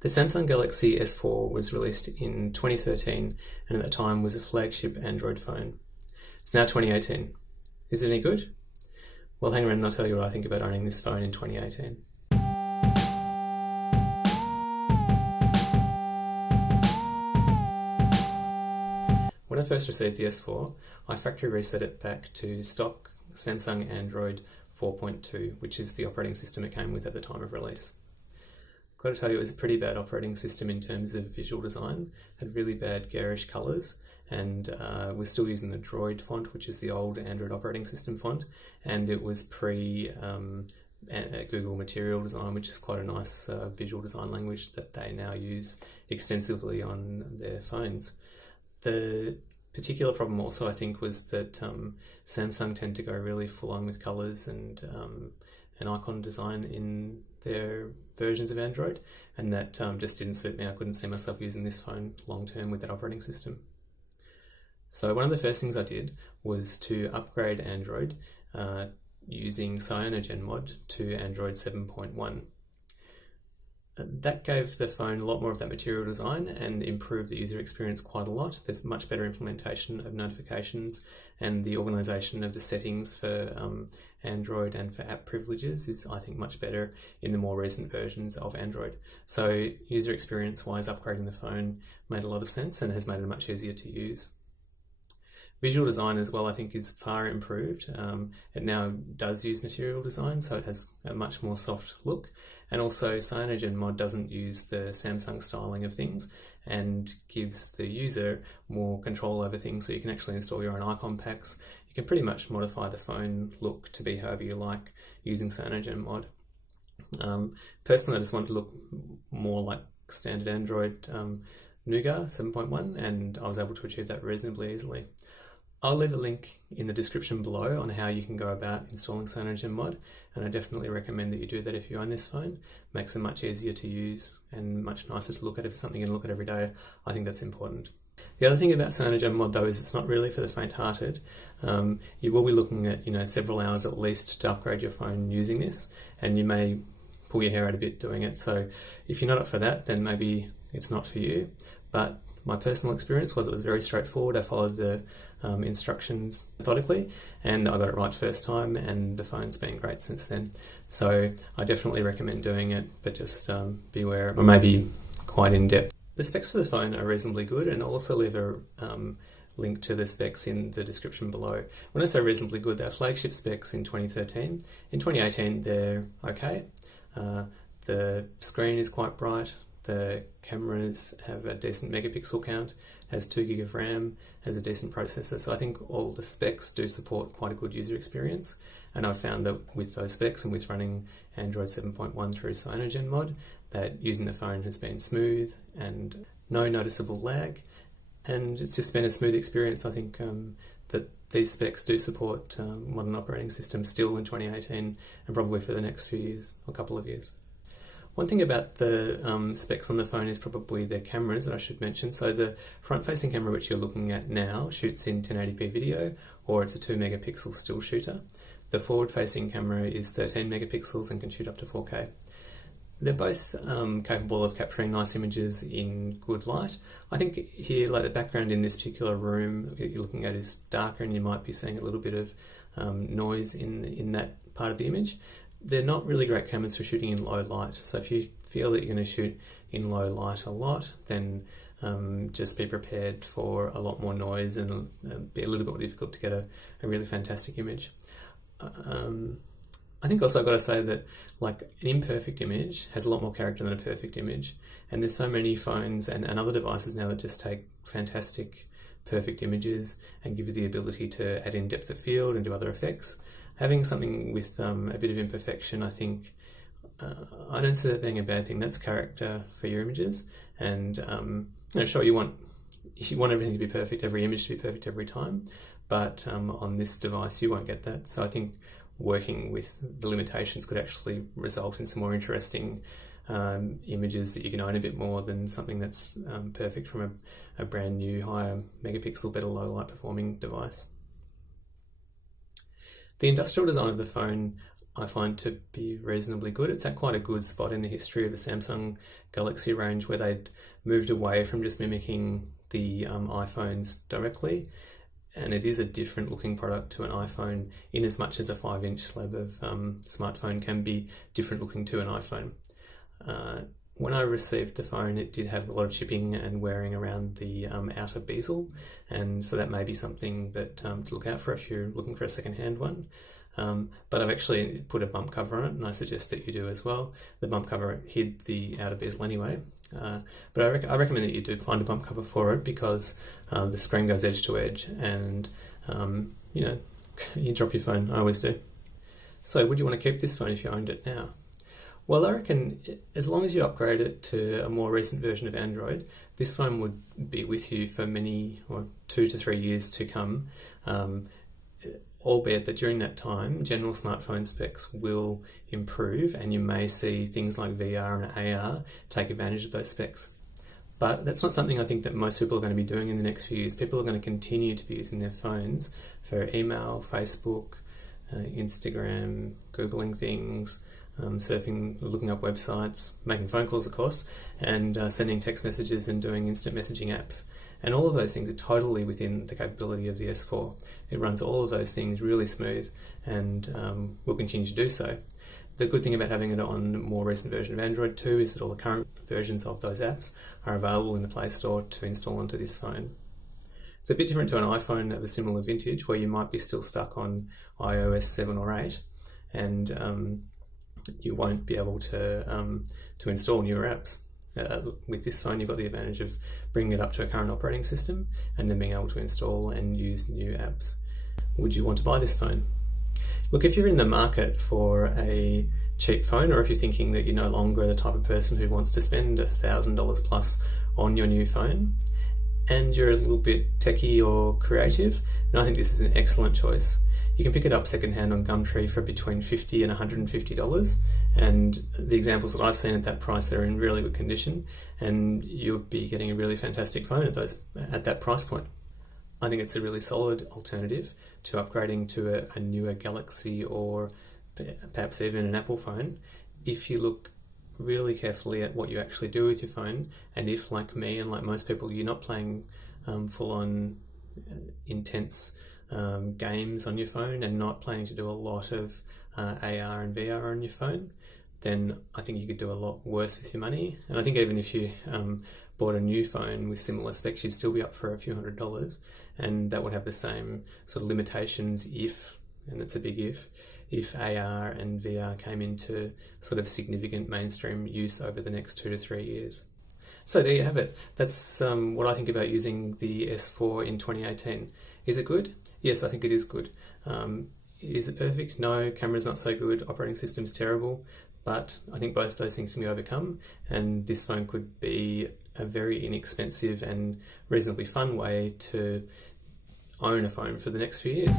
The Samsung Galaxy S4 was released in 2013 and at that time was a flagship Android phone. It's now 2018. Is it any good? Well, hang around and I'll tell you what I think about owning this phone in 2018. When I first received the S4, I factory reset it back to stock Samsung Android 4.2, which is the operating system it came with at the time of release. Got to tell you, it was a pretty bad operating system in terms of visual design. It had really bad garish colours, and we're still using the Droid font, which is the old Android operating system font, and it was pre Google Material Design, which is quite a nice visual design language that they now use extensively on their phones. The particular problem also, I think, was that Samsung tend to go really full on with colours and icon design in their versions of Android, and that just didn't suit me. I couldn't see myself using this phone long term with that operating system. So one of the first things I did was to upgrade Android using Cyanogenmod to Android 7.1. That gave the phone a lot more of that material design and improved the user experience quite a lot. There's much better implementation of notifications, and the organisation of the settings for Android and for app privileges is, I think, much better in the more recent versions of Android. So user experience wise, upgrading the phone made a lot of sense and has made it much easier to use. Visual design as well, I think, is far improved. It now does use material design, so it has a much more soft look. And also, Cyanogenmod doesn't use the Samsung styling of things and gives the user more control over things, so you can actually install your own icon packs. You can pretty much modify the phone look to be however you like using Cyanogenmod. Personally, I just want to look more like standard Android Nougat 7.1, and I was able to achieve that reasonably easily. I'll leave a link in the description below on how you can go about installing Cyanogenmod, and I definitely recommend that you do that if you own this phone. It makes it much easier to use and much nicer to look at. If it's something you can look at every day, I think that's important. The other thing about Cyanogenmod though is it's not really for the faint-hearted. You will be looking at several hours at least to upgrade your phone using this, and you may pull your hair out a bit doing it. So if you're not up for that, then maybe it's not for you. But my personal experience was it was very straightforward. I followed the instructions methodically and I got it right first time, and the phone's been great since then. So I definitely recommend doing it, but just beware, or maybe quite in depth. The specs for the phone are reasonably good, and I'll also leave a link to the specs in the description below. When I say reasonably good, they're flagship specs in 2013. In 2018 they're okay. The screen is quite bright. The cameras have a decent megapixel count, has 2 GB of RAM, has a decent processor, so I think all the specs do support quite a good user experience, and I've found that with those specs and with running Android 7.1 through Cyanogenmod, that using the phone has been smooth and no noticeable lag, and it's just been a smooth experience. I think that these specs do support modern operating systems still in 2018 and probably for the next few years, or couple of years. One thing about the specs on the phone is probably the cameras that I should mention. So the front-facing camera which you're looking at now shoots in 1080p video, or it's a 2 megapixel still shooter. The forward-facing camera is 13 megapixels and can shoot up to 4K. They're both capable of capturing nice images in good light. I think here, like the background in this particular room you're looking at is darker, and you might be seeing a little bit of noise in that part of the image. They're not really great cameras for shooting in low light, so if you feel that you're going to shoot in low light a lot, then just be prepared for a lot more noise and be a little bit more difficult to get a really fantastic image. I think also I've got to say that like an imperfect image has a lot more character than a perfect image, and there's so many phones and other devices now that just take fantastic perfect images and give you the ability to add in depth of field and do other effects. Having something with a bit of imperfection, I think, I don't see that being a bad thing. That's character for your images, and sure, you want everything to be perfect, every image to be perfect every time, but on this device you won't get that. So I think working with the limitations could actually result in some more interesting images that you can own a bit more than something that's perfect from a brand new higher megapixel, better low light performing device. The industrial design of the phone I find to be reasonably good. It's at quite a good spot in the history of the Samsung Galaxy range where they'd moved away from just mimicking the iPhones directly, and it is a different looking product to an iPhone in as much as a 5-inch slab of smartphone can be different looking to an iPhone. When I received the phone, it did have a lot of chipping and wearing around the outer bezel, and so that may be something that to look out for if you're looking for a second-hand one. But I've actually put a bump cover on it, and I suggest that you do as well. The bump cover hid the outer bezel anyway, but I recommend that you do find a bump cover for it because the screen goes edge to edge, and you know, you drop your phone. I always do. So would you want to keep this phone if you owned it now? Well, I reckon as long as you upgrade it to a more recent version of Android, this phone would be with you for many, or 2 to 3 years to come, albeit that during that time, general smartphone specs will improve and you may see things like VR and AR take advantage of those specs. But that's not something I think that most people are going to be doing in the next few years. People are going to continue to be using their phones for email, Facebook, Instagram, Googling things, surfing, looking up websites, making phone calls, of course, and sending text messages and doing instant messaging apps. And all of those things are totally within the capability of the S4. It runs all of those things really smooth and will continue to do so. The good thing about having it on a more recent version of Android too is that all the current versions of those apps are available in the Play Store to install onto this phone. It's a bit different to an iPhone of a similar vintage where you might be still stuck on iOS 7 or 8 and you won't be able to install newer apps. With this phone, you've got the advantage of bringing it up to a current operating system and then being able to install and use new apps. Would you want to buy this phone? Look, if you're in the market for a cheap phone, or if you're thinking that you're no longer the type of person who wants to spend $1,000 plus on your new phone, and you're a little bit techie or creative, then I think this is an excellent choice. You can pick it up secondhand on Gumtree for between $50 and $150, and the examples that I've seen at that price are in really good condition, and you'll be getting a really fantastic phone at that price point. I think it's a really solid alternative to upgrading to a newer Galaxy or perhaps even an Apple phone if you look really carefully at what you actually do with your phone, and if, like me and like most people, you're not playing full-on intense games on your phone and not planning to do a lot of AR and VR on your phone, then I think you could do a lot worse with your money. And I think even if you bought a new phone with similar specs, you'd still be up for a few $100s, and that would have the same sort of limitations if, and it's a big if AR and VR came into sort of significant mainstream use over the next 2 to 3 years. So there you have it. That's what I think about using the S4 in 2018. Is it good? Yes, I think it is good. Is it perfect? No, camera's not so good, operating system's terrible, but I think both of those things can be overcome, and this phone could be a very inexpensive and reasonably fun way to own a phone for the next few years.